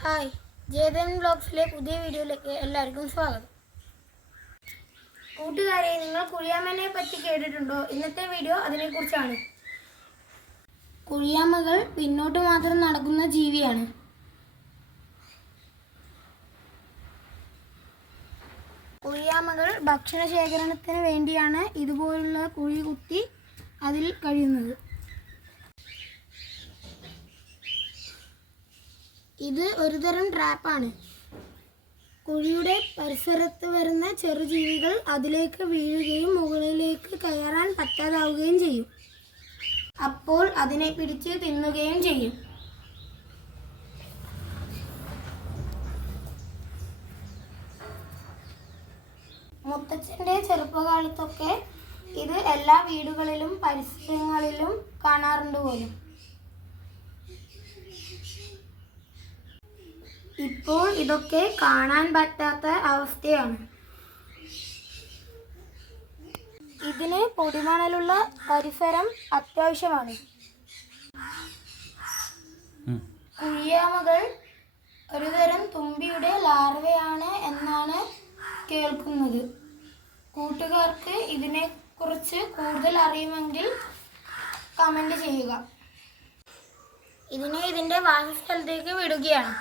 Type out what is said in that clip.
Hi, ജേതൻ വ്ലോഗ്സിലെ പുതിയ വീഡിയോയിലേക്ക് എല്ലാവർക്കും സ്വാഗതം. കൂട്ടുകാരെ, നിങ്ങൾ കുഴിയാമ്മനെ പറ്റി കേട്ടിട്ടുണ്ടോ? ഇന്നത്തെ വീഡിയോ അതിനെക്കുറിച്ചാണ്. കുഴിയാമ്മകൾ പിന്നോട്ട് മാത്രം നടക്കുന്ന ജീവിയാണ്. കുഴിയാമ്മകൾ ഭക്ഷണ ശേഖരണത്തിന് വേണ്ടിയാണ് ഇതുപോലുള്ള കുഴി കുത്തി അതിൽ കഴിയുന്നത്. ഇത് ഒരുതരം ട്രാപ്പാണ്. കുഴിയുടെ പരിസരത്ത് വരുന്ന ചെറുജീവികൾ അതിലേക്ക് വീഴുകയും മുകളിലേക്ക് കയറാൻ പറ്റാതാവുകയും ചെയ്യും. അപ്പോൾ അതിനെ പിടിച്ച് തിന്നുകയും ചെയ്യും. മുത്തച്ഛൻ്റെ ചെറുപ്പകാലത്തൊക്കെ ഇത് എല്ലാ വീടുകളിലും പരിസരങ്ങളിലും കാണാറുണ്ട് പോലും. ഇപ്പോൾ ഇതൊക്കെ കാണാൻ പറ്റാത്ത അവസ്ഥയാണ്. ഇതിന് പൊടിമണലുള്ള പരിസരം അത്യാവശ്യമാണ്. കുഴിയാമകൾ ഒരുതരം തുമ്പിയുടെ ലാർവയാണ് എന്നാണ് കേൾക്കുന്നത്. കൂട്ടുകാർക്ക് ഇതിനെക്കുറിച്ച് കൂടുതൽ അറിയുമെങ്കിൽ കമൻറ്റ് ചെയ്യുക. ഇതിനെ ഇതിൻ്റെ വാസസ്ഥലത്തേക്ക് വിടുകയാണ്.